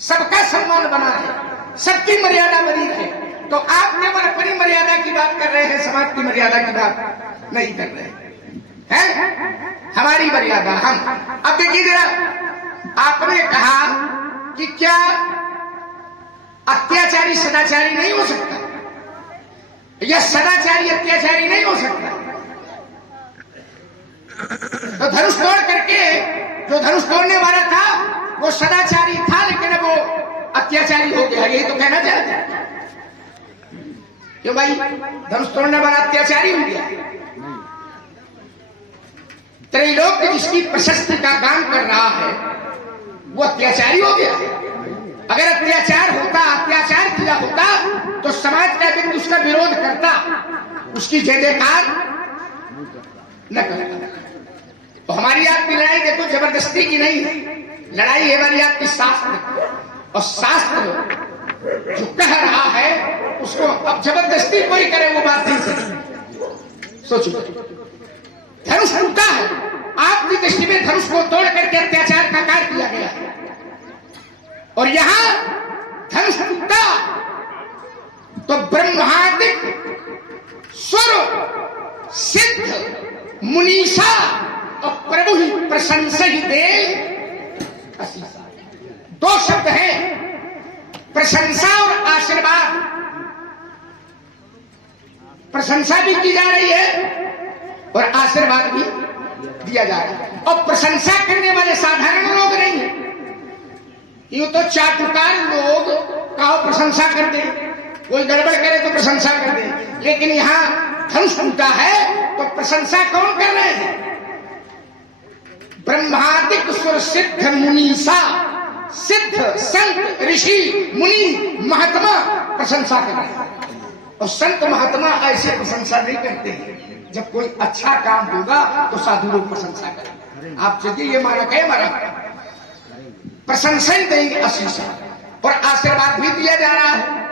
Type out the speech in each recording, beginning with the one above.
सबका सम्मान बना है, सबकी मर्यादा बनी है। तो आप केवल अपनी मर्यादा की बात कर रहे हैं, समाज की मर्यादा की बात नहीं कर रहे हैं। हमारी मर्यादा हम। अब देखिए जरा, आपने कहा कि क्या अत्याचारी सदाचारी नहीं हो सकता, या सदाचारी अत्याचारी नहीं हो सकता? तो धनुष तोड़ करके जो धनुष तोड़ने वाला था वो सदाचारी था, लेकिन वो अत्याचारी हो गया, यही तो कहना चाहते हैं। क्यों भाई, धनुष तोड़ने वाला अत्याचारी हो गया? त्रैलोक्य जिसकी प्रशस्ति का गान कर रहा है वो अत्याचारी हो गया? अगर अत्याचार होता, अत्याचार किया होता तो समाज का व्यक्ति उसका विरोध करता, उसकी जय जयकार न करता। तो हमारी आपकी लड़ाई देखो जबरदस्ती की नहीं है, लड़ाई है हमारी आपकी शास्त्र। और शास्त्र जो कह रहा है उसको अब जबरदस्ती कोई करे वो बात नहीं सही। सोचो, धनुष टूटा है, आपकी दृष्टि में धनुष को तोड़ करके अत्याचार का कार्य किया गया है, और यहां धनुष टूटा तो ब्रह्मादिक सुर सिद्ध मुनीषा और प्रभु ही प्रशंसा ही दे। दो शब्द हैं, प्रशंसा और आशीर्वाद। प्रशंसा भी की जा रही है और आशीर्वाद भी दिया जा रहा है। और प्रशंसा करने वाले साधारण लोग नहीं है, यूं तो चाटुकार लोग का प्रशंसा कर दे, कोई गड़बड़ करे तो प्रशंसा कर दे, लेकिन यहां धनुष टूटा है तो प्रशंसा कौन कर रहे हैं? ब्रह्मादिक सुर सिद्ध मुनीषा, सिद्ध संत ऋषि मुनि महात्मा प्रशंसा कर रहे हैं। और संत महात्मा ऐसे प्रशंसा नहीं करते हैं, जब कोई अच्छा काम होगा तो साधु लोग प्रशंसा करें। आप चलिए ये मानक है हमारा, प्रशंसा ही देंगे आशीष और आशीर्वाद भी दिया जा रहा है।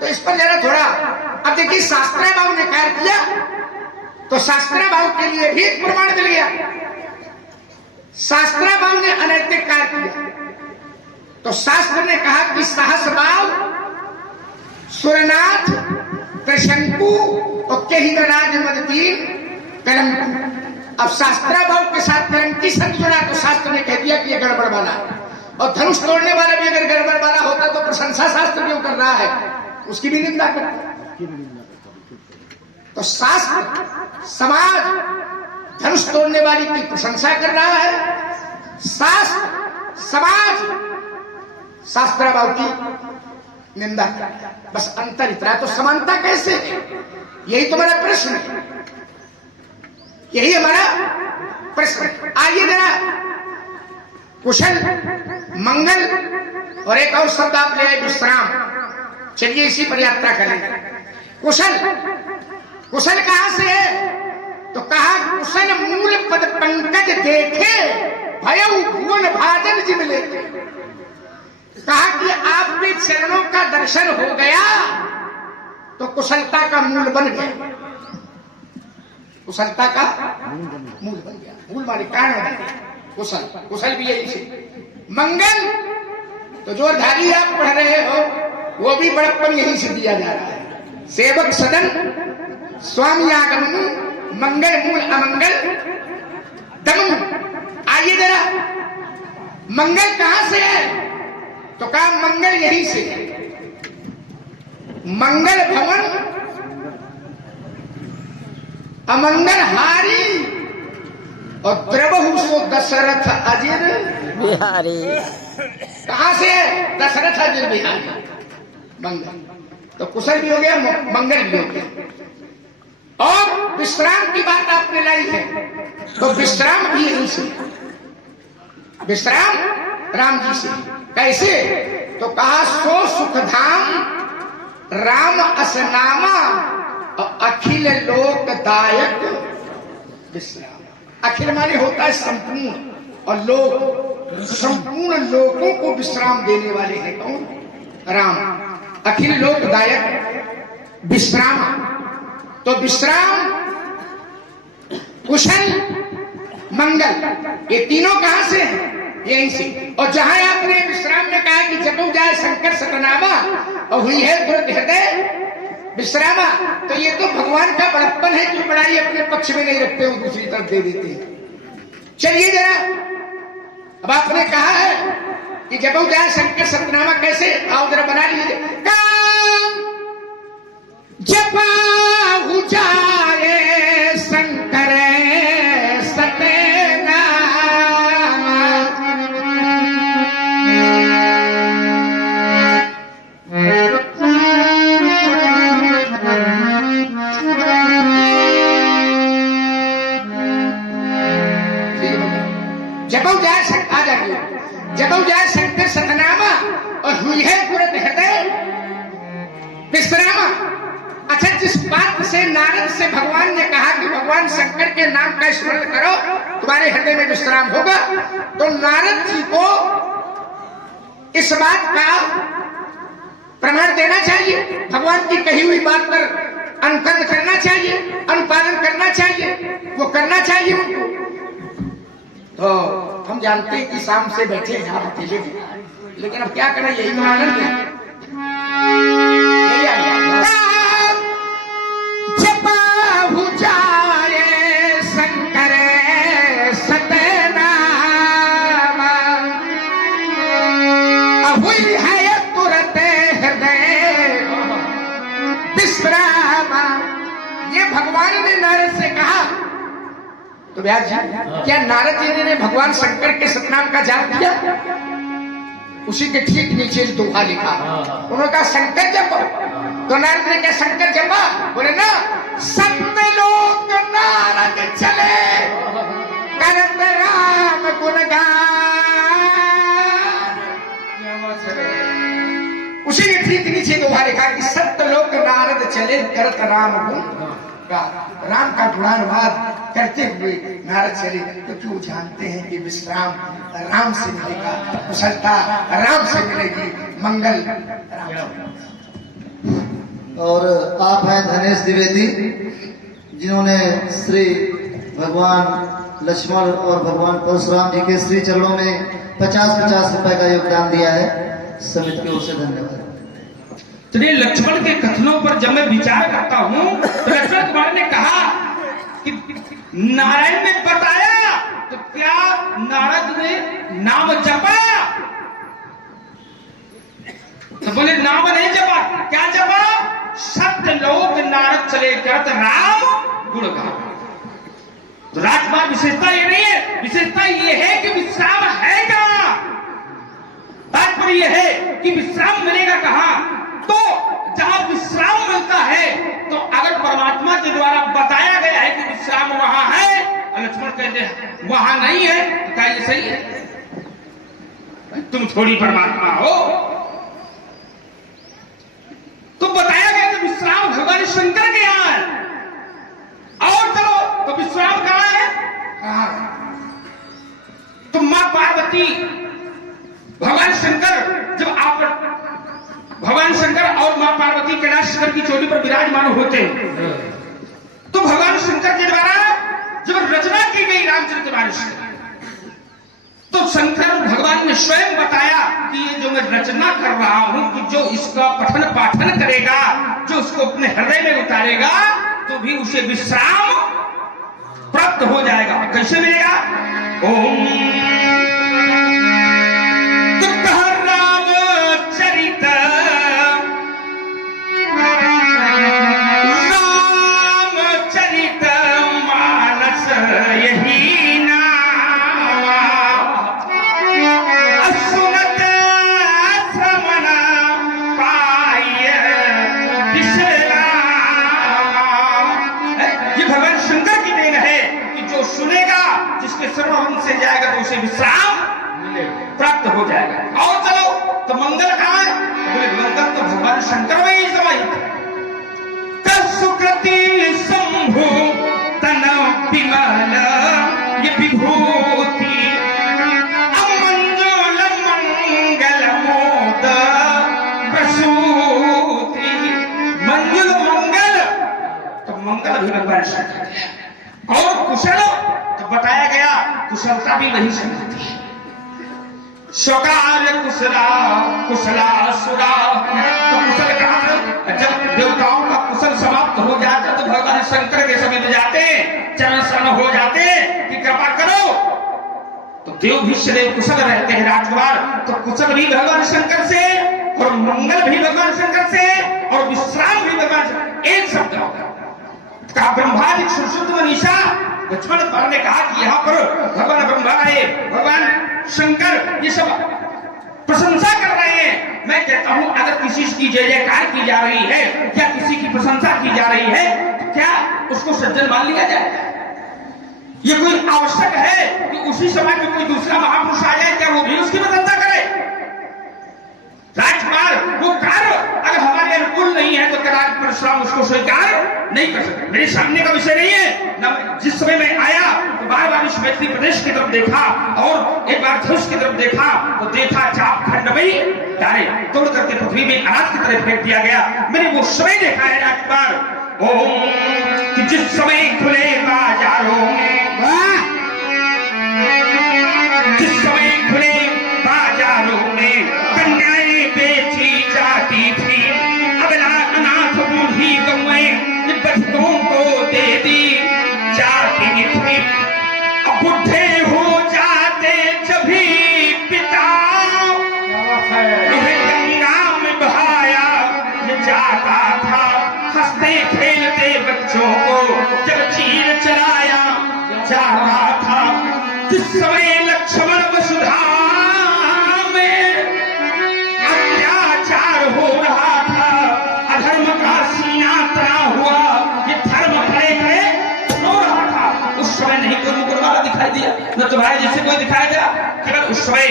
तो इस पर जरा थोड़ा, अब देखिए शास्त्रा भाव ने कार्य किया तो शास्त्रा भाव के लिए भी एक प्रमाण मिल गया। शास्त्रा भाव ने अनैतिक कार्य किया तो शास्त्र ने कहा कि सहस भाव सुरनाथ त्रिशंकु और केहिराज मदतीन कलंकु। अब शास्त्रा भाव के साथ कलंकी शब्द जुड़ा तो शास्त्र ने कह दिया कि ये गड़बड़ वाला। और धनुष तोड़ने वाला भी अगर गड़बड़ वाला होता तो प्रशंसा शास्त्र क्यों कर रहा है, उसकी भी निंदा करता। तो शास्त्र समाज धनुष तोड़ने वाली की प्रशंसा कर रहा है, शास्त्र समाज शास्त्राभाव की निंदा कर रहा है। बस अंतर इतना है। तो समानता कैसे है, यही तुम्हारा प्रश्न है, यही हमारा प्रश्न। आइए जरा कुशल मंगल और एक और शब्द आप ले आए विश्राम। चलिए इसी पर यात्रा करें। कुशल, कुशल कहां से है? तो कहा कुशल मूल पद पंकज देखे भयउ भुवन भाजन जिम लेके। कहा कि आपके चरणों का दर्शन हो गया तो कुशलता का मूल बन गया, कुशलता का मूल बन गया। मूल माने कारण बन गया। कुशल, कुशल भी यही से। मंगल तो जो धारी आप पढ़ रहे हो वो भी बड़प्पन यहीं से दिया जा रहा है। सेवक सदन स्वामी आगमन मंगल मूल अमंगल दमन। आइए जरा, मंगल कहां से है? तो कहा मंगल यहीं से है। मंगल भवन अमंगल हारी और द्रवहु सो दशरथ अजिर बिहारी। कहां से है? दशरथ अजिर बिहारी मंगल। तो कुशल भी हो गया, मंगल भी हो गया। और विश्राम की बात आपने लाई है तो विश्राम भी यहीं से, विश्राम राम जी से। कैसे? तो कहा सो सुखधाम राम असनामा और अखिल लोकदायक विश्राम। अखिल माने होता है संपूर्ण, और लोक संपूर्ण लोगों को विश्राम देने वाले हैं कौन? राम। अखिल लोकदायक विश्राम। तो विश्राम कुशल मंगल ये तीनों कहां से हैं? यहीं से। और जहां आपने विश्राम में कहा कि जटों और हुई है दुर्द हृदय विश्रामा। तो ये तो भगवान का बड़प्पन है कि बड़ाई अपने पक्ष में नहीं रखते, वो दूसरी तरफ दे देते हैं। चलिए जरा, अब आपने कहा है कि जब जाए शंकर सतनामा कैसे, आओ जरा बना लीजिए। जब जाए शंकर सतनामा, जब जाए आ जाइए, जब जाए शंकर सतनामा और हुई है तुरंत हृदय विश्रामा। अच्छा, जिस बात से नारद से भगवान ने कहा कि भगवान शंकर के नाम का स्मरण करो तुम्हारे हृदय में विश्राम होगा, तो नारद जी को इस बात का प्रमाण देना चाहिए, भगवान की कही हुई बात पर अनुकरण करना चाहिए, अनुपालन करना चाहिए, वो करना चाहिए उनको। तो हम जानते हैं कि शाम से बैठे हैं आप अकेले, लेकिन अब क्या करें, यही तो आनंद है। जब जाए शंकर सतनामा, हुई है तुरंत हृदय विश्रामा। ये भगवान ने नारद से कहा। तो व्यास जी, क्या नारद जी ने भगवान शंकर के सतनाम का जाप किया? उसी के ठीक नीचे दोहा लिखा, उन्होंने कहा शंकर जपो। तो नारद ने क्या शंकर जपा? बोले ना, सत्यलोक नारद चले करत राम गुणगान। उसी के ठीक नीचे दोहा लिखा कि सत्यलोक नारद चले करत राम गुण, राम का गुणानुवाद करते हुए नारद चले। क्योंकि वो जानते हैं कि विश्राम राम से मिलेगा, कुशलता राम से मिलेगी, मंगल राम से। और आप हैं धनेश द्विवेदी, जिन्होंने श्री भगवान लक्ष्मण और भगवान परशुराम जी के श्री चरणों में 50-50 रुपए का योगदान दिया है। समिति की ओर से धन्यवाद। तो लक्ष्मण के कथनों पर जब मैं विचार करता हूँ, तो लक्ष्मण कुमार ने कहा कि नारायण ने बताया, तो क्या नारद ने नाम जपा? तो बोले नाम नहीं जपा। क्या जपा? सत्यलोक नारद चले करत राम गुणगान। तो राजकुमार, विशेषता ये नहीं है, विशेषता ये है कि विश्राम है कहां। तात्पर्य यह है कि विश्राम मिलेगा कहां? तो जहां विश्राम मिलता है, तो अगर परमात्मा के द्वारा बताया गया है कि विश्राम वहां है, लक्ष्मण कहते हैं वहां नहीं है, तो क्या ये सही है? तुम थोड़ी परमात्मा हो। तो बताया गया कि विश्राम भगवान शंकर के यहां है। और चलो, तो विश्राम कहां है? तो मां पार्वती, भगवान शंकर, जब आप भगवान शंकर और मां पार्वती कैलाश शिखर की चोटी पर विराजमान होते हैं, तो भगवान शंकर के द्वारा जब रचना की गई रामचरितमानस, तो शंकर भगवान ने स्वयं बताया कि ये जो मैं रचना कर रहा हूं, कि जो इसका पठन पाठन करेगा, जो उसको अपने हृदय में उतारेगा, तो भी उसे विश्राम प्राप्त हो जाएगा। कैसे मिलेगा? ओम से जाएगा तो उसे विश्राम प्राप्त हो जाएगा। और चलो, तो मंगल कहां है? बोले मंगल तो भगवान शंकर में ही समाहित। सुकृति शंभु तन विमल ये विभूति, अमंजुल मंगल मोद प्रसूति। मंजुल मंगल, तो मंगल भी भगवान शंकर है। और कुशल, तो बताया गया कुशलता भी नहीं समझती है। स्वकार्य कुशला कुशला सुरा, तो देव भी सदैव कुशल रहते हैं राजकुमार। तो कुशल भी भगवान शंकर से और मंगल भी भगवान शंकर से और विश्राम भी भगवान शंकर, एक शब्द का ब्रह्मादिक सुश्रुत मनीषा। बचपन पर ने कहा कि यहाँ पर भगवान ब्रह्मा आए, भगवान शंकर ये सब प्रशंसा कर रहे हैं। मैं कहता हूं अगर किसी की जय जयकार की जा रही है या किसी की प्रशंसा की जा रही है तो क्या उसको सज्जन मान लिया जाए? ये कोई आवश्यक है कि उसी समय में कोई दूसरा महापुरुष आ जाए, क्या वो भी उसकी प्रशंसा करे? राजकुमार वो कार्य अगर हमारे अनुकूल नहीं है तो राज परशुराम उसको स्वीकार नहीं कर सकते। मेरे सामने का विषय नहीं है ना। जिस समय मैं आया तो बार बार इस मैथिली प्रदेश की तरफ देखा और एक बार धनुष की तरफ देखा तो देखा चाप खंड में तारे तोड़ करके पृथ्वी में अनाज की तरफ फेंक दिया गया। मैंने वो समय देखा है राजकुमार ओम कि जिस समय खुले बाजारों में, जिस समय खुले बाजारों में कन्याएं बेची जाती थी, अबला अनाथ बूढ़ी गौएं बच्चों को दे दी जाती थी। अब बुढ़े हो जाते जभी पिता गंगा में बहाया जाता था। हंसते खेलते बच्चों को जब चीर चलाया जाता था। जिस समय लक्ष्मण वसुधा में अत्याचार हो रहा था, अधर्म का सीना तना हुआ, ये धर्म खड़े खड़े रो रहा था। उस समय नहीं कोई मुकुट वाला दिखाई दिया, न तुम्हारे जैसे कोई दिखाई दिया। केवल उस समय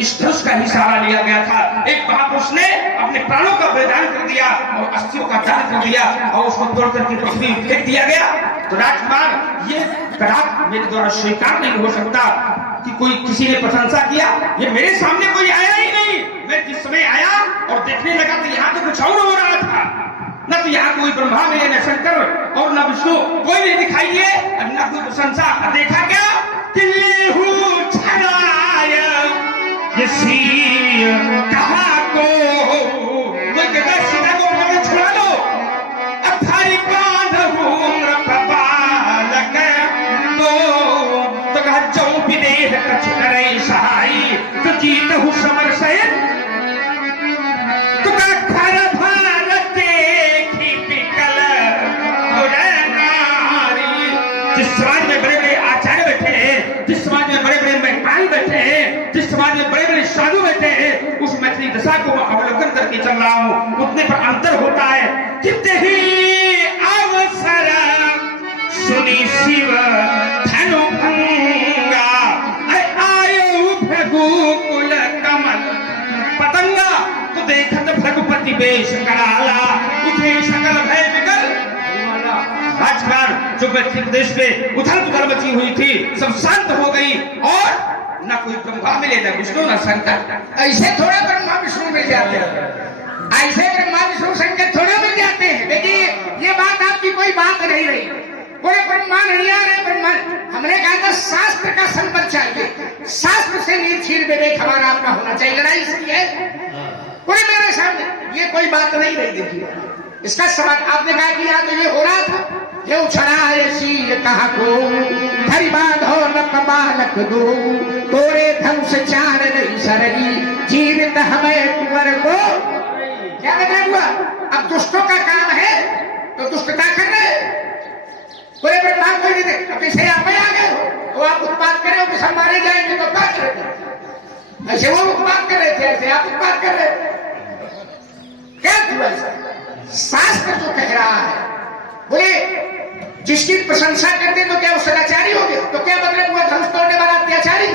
इस धनुष का ही सहारा लिया गया था। एक महापुरुष ने अपने प्राणों का बलिदान कर दिया और अस्थियों का दान कर दिया और उसको तोड़ करके पृथ्वी फेंक दिया गया। तो राजकुमार ये कदाच मेरे द्वारा स्वीकार नहीं हो सकता कि कोई किसी ने प्रशंसा किया। ये मेरे सामने कोई आया ही नहीं। मैं जिस समय आया और देखने लगा तो यहाँ तो कुछ और हो रहा था। न तो यहाँ कोई ब्रह्मा मिले, न शंकर और न विष्णु, कोई नहीं दिखाई दिए, न कोई प्रशंसा। देखा क्या कहा को कोई कहता सीता को पकड़ छुड़ा लो, अठारी बांधो बालक तो कहा जाऊं विदेह कछ करे सहाई तो जीत हूं समर सहित तो कहा खर भारत देखी पिकल नारी। जिस समाज में बड़े बड़े आचार्य बैठे हैं, जिस समाज में बड़े बड़े मेहमान बैठे हैं, जिस समाज में बड़े बड़े साधु बैठे हैं, उस मैथिली दशा को मैं अवलोकन करके चल रहा हूं। उतने पर अंतर होता है। कितने ही अवसर सुनी शिव धनु भंगा आयो भगुकुल कमल पतंगा तो देखत भगुपति बेश कराला उठे सकल भय विकल। राजकुमार जो मैथिली प्रदेश में उथल पुथल मची हुई थी सब शांत हो गई और न कोई ब्रह्मा मिले, न विष्णु, न शंकर। ऐसे थोड़ा ब्रह्मा विष्णु मिल जाते हैं, ऐसे ब्रह्मा विष्णु शंकर थोड़ा मिल जाते हैं। लेकिन ये बात आपकी कोई बात नहीं रही। कोई ब्रह्मा नहीं आ रहे। ब्रह्मा हमने कहा था शास्त्र का संपर्क चाहिए, शास्त्र से निर्छीर विवेक हमारा अपना होना चाहिए। लड़ाई इसलिए कोई मेरे सामने ये कोई बात नहीं रही। देखिए इसका सवाल आपने कहा कि या तो ये हो रहा था, ये उछड़ा है शील कहा को धरी बांधो न बालक दो तोरे धन से चार नहीं सरगी जीवित हमें कुंवर को। क्या मतलब हुआ? अब दुष्टों का काम है तो दुष्टता कर रहे। कोई ब्रह्मा कोई नहीं दे, अब इसे आप आ गए हो तो आप उत्पाद करे हो कि सब मारे जाएंगे तो क्या करेंगे? ऐसे वो उत्पाद कर रहे थे, ऐसे आप उत्पाद कर रहे। क्या हुआ? शास्त्र जो कह रहा है बोले जिसकी प्रशंसा करते तो क्या वो सदाचारी हो गया? तो क्या मतलब हुआ धनुष तोड़ने वाला अत्याचारी?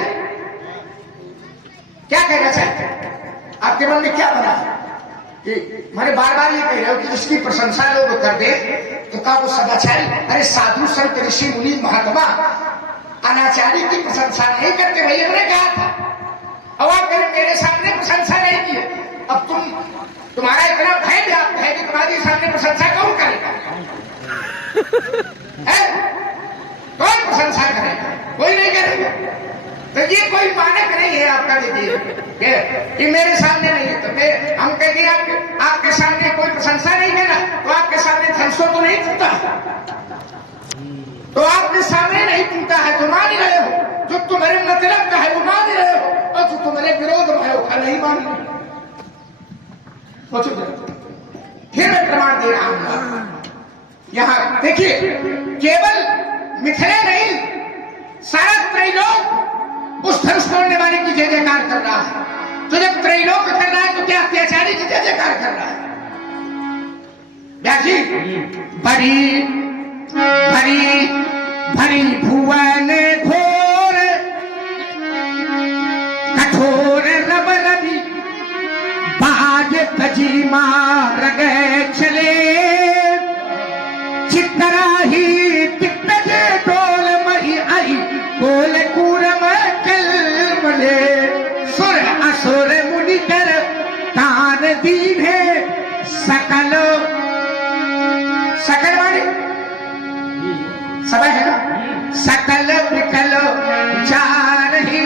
क्या कहना चाहते हैं? आपके मन में क्या बना कि मैंने बार बार ये कह रहे हो कि जिसकी प्रशंसा लोग कर दे तो क्या वो सदाचारी? अरे साधु संत ऋषि मुनि महात्मा अनाचारी की प्रशंसा नहीं करते। भाई हमने कहा था अब आप मेरे सामने प्रशंसा नहीं की। अब तुम्हारा इतना भय व्याप्त है कि तुम्हारी सामने प्रशंसा कौन करेगा? कौन प्रशंसा करेगा? कोई नहीं करेगा। तो ये कोई मानक नहीं है आपका। देखिए कि मेरे सामने नहीं है तो हम कह दिए आपके सामने कोई प्रशंसा नहीं करा तो आपके सामने धनुषों तो नहीं टूटा। तो आपके सामने नहीं टूटा है तो मान ही रहे हो, जो तुम्हारे मतलब का है वो मान ही रहे हो, और जो तुम्हारे विरोध में है वो नहीं मान रहे। फिर मैं प्रमाण दे रहा हूं। यहां देखिए, केवल मिथिला नहीं, सारा त्रैलोक उस धनुष तोड़ने वाले की जय जयकार कर रहा है। तो जब त्रैलोक कर रहा है तो क्या अत्याचारी की जय जयकार कर रहा है? व्यास जी, भरी भरी भरी भुवन घोर कठोर रब रवि बाज कजी मार गए चले चित्तरा ही तिक्तजे डोल मही आई कोल कूरम कलमले सुर असुर मुनि कर कान दीन है सकल सकल वाली सब है ना, सकल विकल विचार ही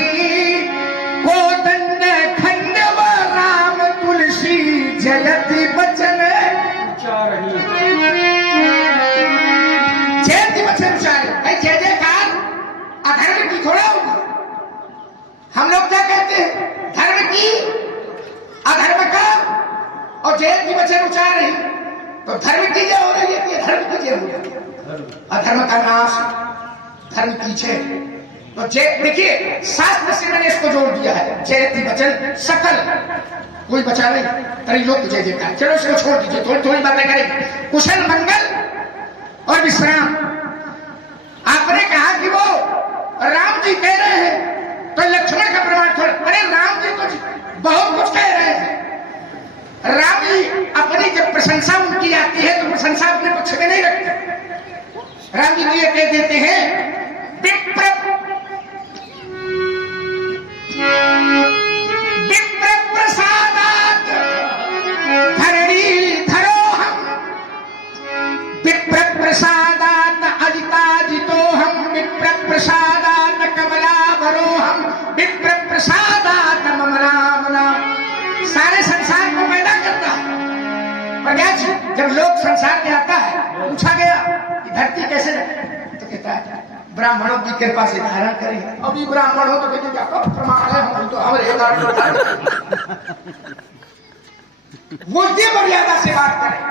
कोदंड खंड व राम तुलसी जयति बचन जयति बचन उचारे। भाई जय जयकार अधर्म की थोड़ा होगा। हम लोग क्या कहते हैं? धर्म की अधर्म का, और जयति बचन उचार रही तो धर्म की जय हो रही है कि धर्म की जय हो रही है? अधर्म का नाश, धर्म की जय। तो जय देखिए, शास्त्र से मैंने इसको जोड़ दिया है, जयति बचन सकल, कोई बचा नहीं, त्रैलोक जय जयकार। चलो इसको छोड़ दीजिए, थोड़ी थोड़ी बातें करेंगे। कुशल मंगल और विश्राम। आपने कहा कि वो राम जी कह रहे हैं तो लक्ष्मण का प्रमाण थोड़ा, अरे राम जी कुछ बहुत कुछ कह रहे हैं। राम जी अपनी जब प्रशंसा उनकी आती है तो प्रशंसा अपने पक्ष में नहीं रखते। राम जी ये कह देते हैं, विप्र प्रसादात धरणी धरो हम, विप्र प्रसादात अजिताजितो हम, विप्र प्रसादात कमला भरो हम, विप्र प्रसादात मम राम नाम। सारे संसार को पैदा करता है। प्रज्ञा जी, जब लोग संसार में आता है, पूछा गया कि धरती कैसे रहे, तो कहता है ब्राह्मणों की कृपा से धारण करें। अभी ब्राह्मण हो तो कहते क्या प्रमाण है, हम तो हमारे बुद्धि मर्यादा से बात करें।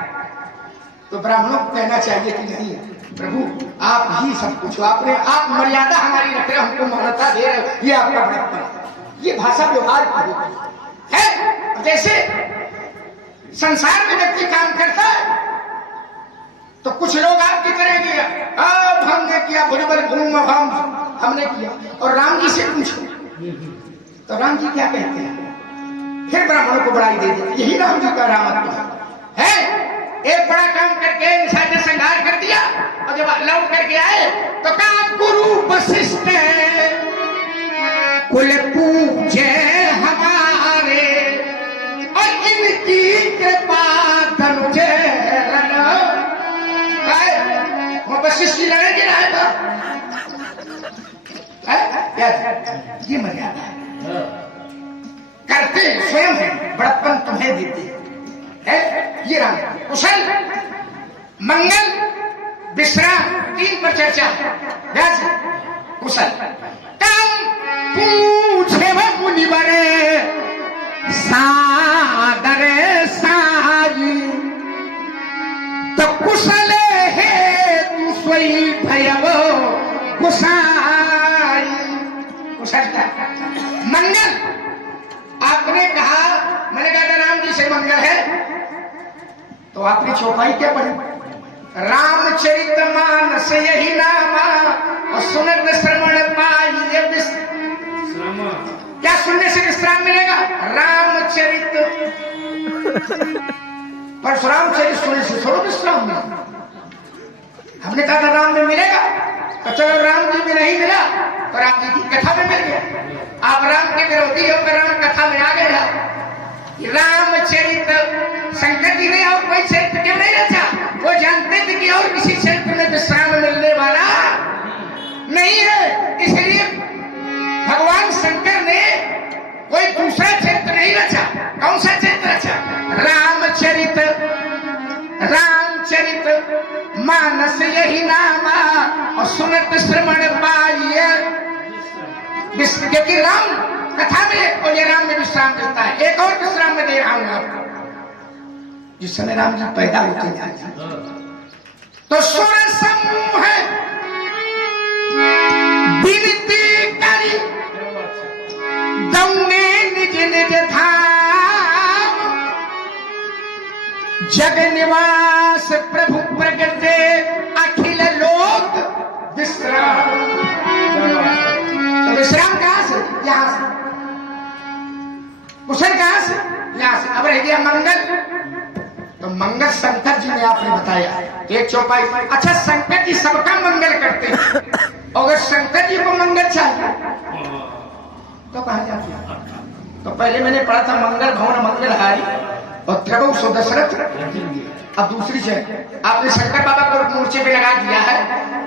तो ब्राह्मणों को कहना चाहिए कि नहीं प्रभु आप ही सब कुछ, आपने आप मर्यादा हमारी रख रहे हो, हमको मान्यता दे रहे हो, ये आपका बड़प्पन है। ये भाषा व्यवहार की होती है। जैसे संसार में व्यक्ति काम करता है तो कुछ लोग आपकी तरह किया, अब हमने किया भुजबल घूम हमने किया, और राम जी से पूछो तो राम जी क्या कहते हैं? फिर ब्राह्मणों को बड़ाई दे देते। यही राम जी का रामत्व है। एक बड़ा काम करके निशाचर संहार कर दिया, और जब लौट करके आए तो कहा गुरु वशिष्ठ कुल पूजे हमारे और इनकी कृपा धनुजे वशिष्ठ जी लड़ेंगे ना, ये मर्यादा है। करते स्वयं है, बड़प्पन तुम्हें देते है। ये राम कुशल मंगल विश्राम, तीन पर चर्चा व्यास। कुशल काम पूछे मुनिवरे सादरे साई, तो कुशल है तू सोई भयव कुशाई। कुशल क्या? मंगल। आपने कहा, मैंने कहा था राम जी से मंगल है, तो आपने चौपाई क्या पढ़ी? रामचरित मानस यही नामा और सुनत श्रवण पाइए विश्राम। क्या सुनने से विश्राम मिलेगा? रामचरित परशुराम चरित सुनने से थोड़ा विश्राम मिलेगा। हमने कहा था राम में मिलेगा, तो चलो राम जी में नहीं मिला तो राम जी की कथा में मिल गया। आप राम के विरोधी होकर राम कथा में आ गए। रामचरित शंकर जी ने और कोई चरित्र क्यों नहीं रचा? वो जानते थे कि और किसी चरित्र में विश्राम मिलने वाला नहीं है, इसलिए भगवान शंकर ने कोई दूसरा चरित्र नहीं रचा। कौन सा चरित्र रचा? रामचरित। रामचरित मानस यही नामा सुनत श्रवण पाइए। क्योंकि राम कथा में और ये राम में विश्राम मिलता है। एक और विश्राम में दे रहा हूं आपको। जिस समय राम जी पैदा होते जाते तो सुर समूह विनती करी दौने निज निज धाम, जग निवास प्रभु प्रगटे अखिल लोक विश्राम। तो विश्राम कहां से? यहां से। कुशल कहां से? यहां से। अब रह गया मंगल। तो मंगल शंकर जी ने आपने बताया एक चौपाई। अच्छा, शंकर जी सबका मंगल करते हैं। अगर शंकर जी को मंगल चाहिए तो कहा जाती है? तो पहले मैंने पढ़ा था मंगल भवन मंगलहारी और त्रवौ सो दशरथ। अब दूसरी से आपने शंकर बाबा को मोर्चे पे लगा दिया है,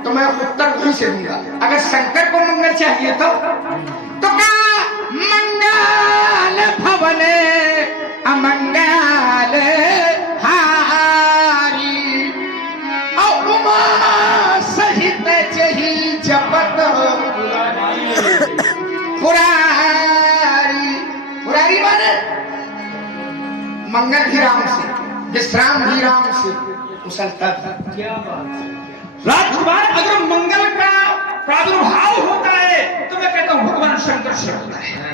तो मैं उत्तर वहीं से दूंगा। अगर शंकर को मंगल चाहिए तो क्या मंगल भवने अमंगल हारी, और उमा सहित जही जपत पुरारी। पुरारी माने मंगल भी राम से, विश्राम भी राम से, कुशलता भी। राजकुमार, अगर मंगल का प्रादुर्भाव होता है तो मैं कहता हूं भगवान शंकर से होता है।